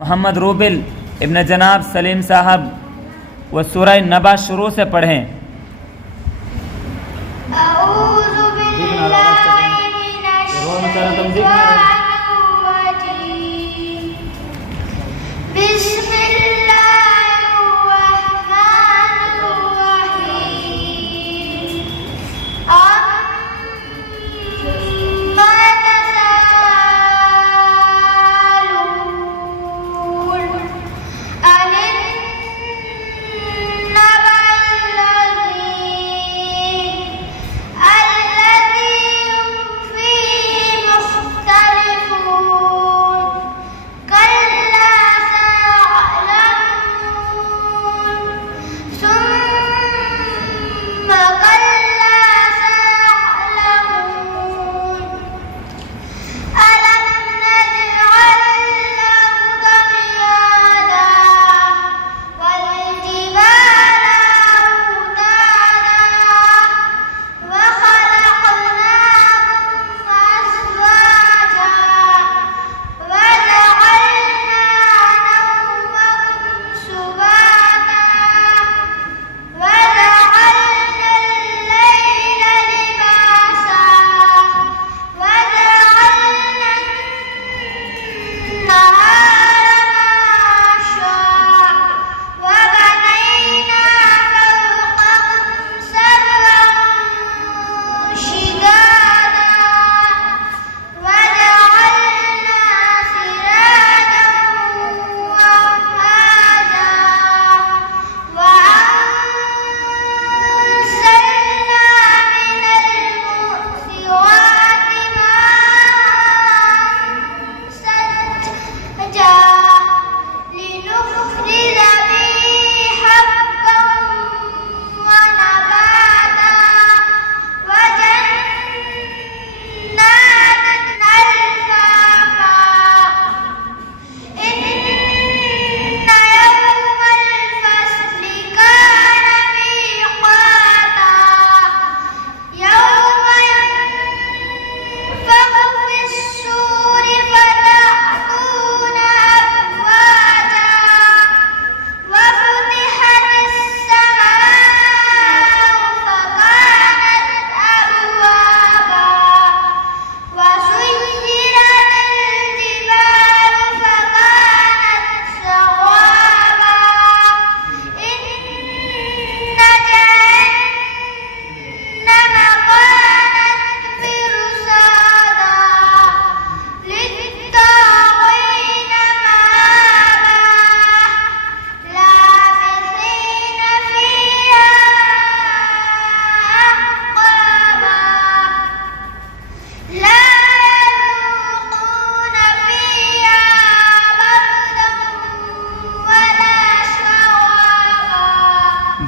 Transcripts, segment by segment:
मोहम्मद रूबिल इब्न जनाब सलीम साहब व सूरह नबा शुरू से पढ़ें।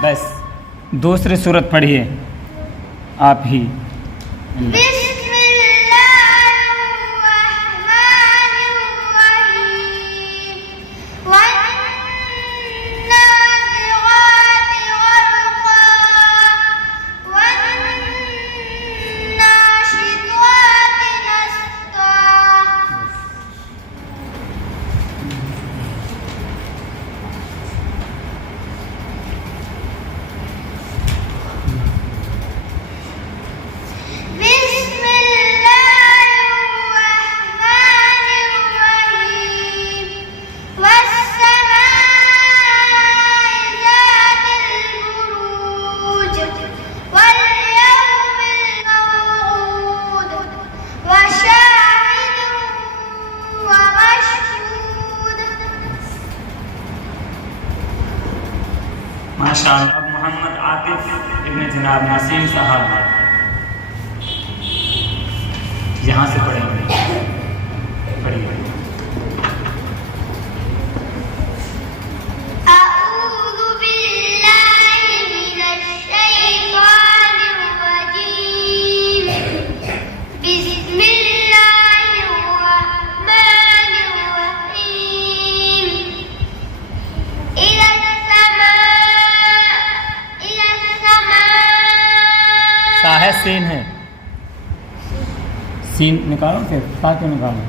बस दूसरी सूरत पढ़िए आप ही। माशाअल्लाह। अब मोहम्मद आतिफ इब्न जनाब नसीम साहब यहाँ से पढ़ेंगे। पढ़िए। साहे सीन है, सीन निकालो फिर ता क्यों निकालो।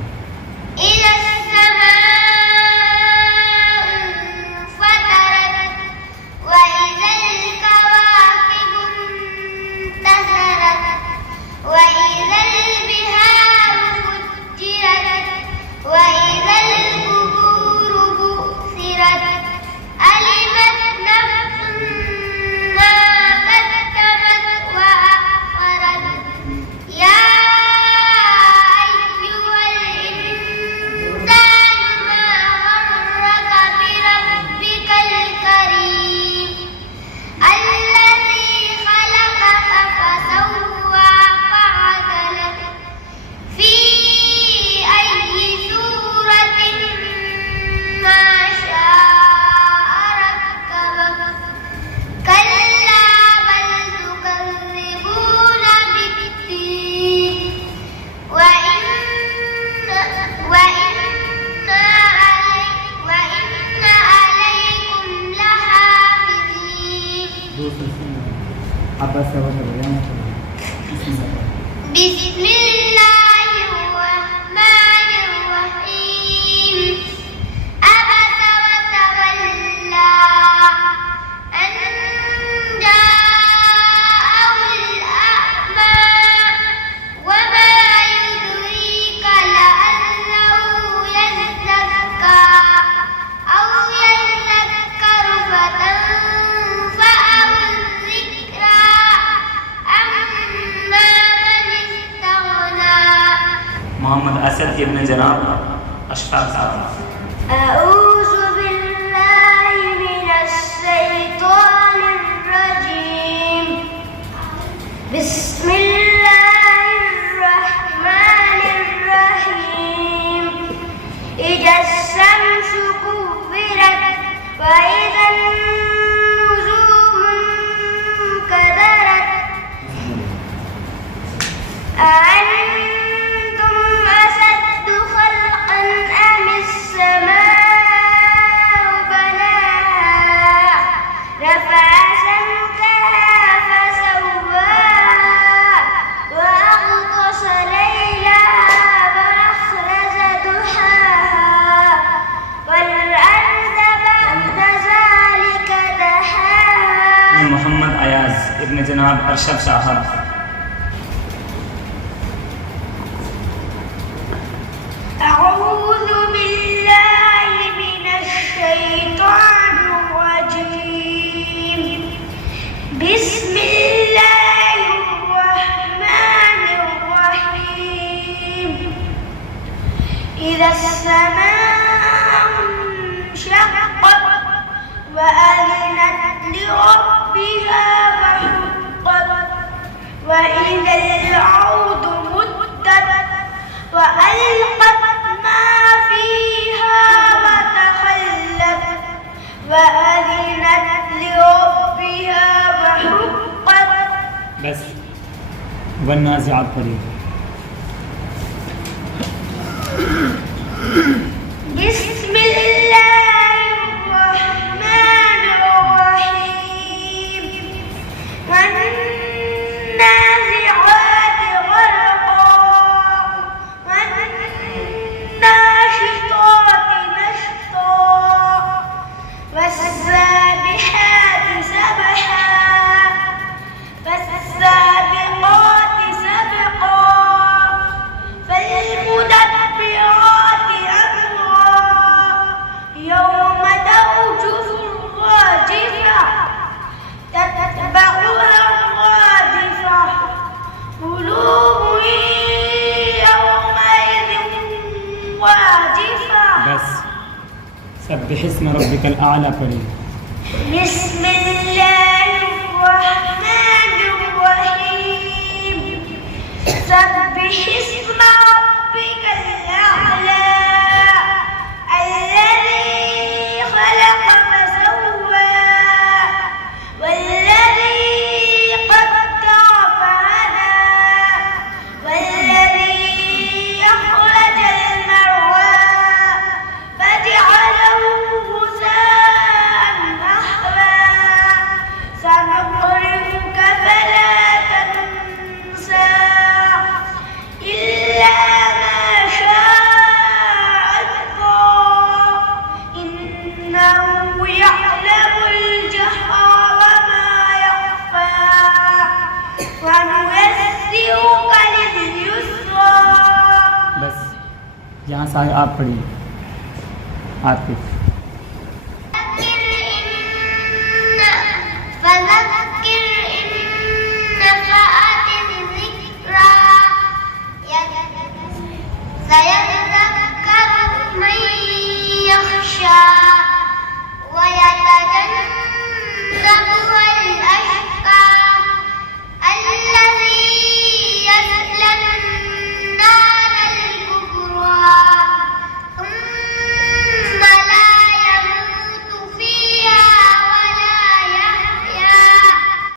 عبس وتولى. بسم الله الرحمن الرحيم. عبس وتولى أن جاءه الأعمى وما يدريك لعله يزكى أو يذكر فتنفعه الذكرى أما من استغنى. मोहम्मद असद इब्न जनाब अशफाक साहब. أعوذ بالله من الشيطان الرجيم. بسم الله الرحمن الرحيم. إذا الشمس كورت وإذا النجوم انكدرت أأنتم أشد خلقا أم السماء بناها رفع سمكها فسواها وأغطش ليلها وأخرج ضحاها والأرض بعد ذلك دحاها. मोहम्मद अयाज इब्न जनाब अरशद साहब. أعوذ بالله من الشيطان الرجيم. بسم الله الرحمن الرحيم. إذا السماء انشقت وأذنت لربها وحقت وإذا الأرض مدت وألقت ما فيها وتخلت وأذنت لربها وحقت. बस والنازعات पढ़िए. بسم الله الرحمن الرحيم. والنازعات غرقا والناشطات نشطا والسابحات سبحا فالسابقات سبقا فالمدبرات أمرا يوم ترجف الراجفة تتبعها الرادفة قلوب يومئذ واجفة. बस سبح اسم ربك الأعلى पढ़िए. بسم الله الرحمن الرحيم. سبح اسم ربك الأعلى الذي خلق فسوى والذي قدر فهدى والذي أخرج المرعى فجعله غثاء أحوى. سنقرئك فلا تنسى إلا ما شاء الله إنه يعلم الجهر وما يخفى ونيسرك لليسرى. बस यहाँ से आप पढ़िए. आतिफ.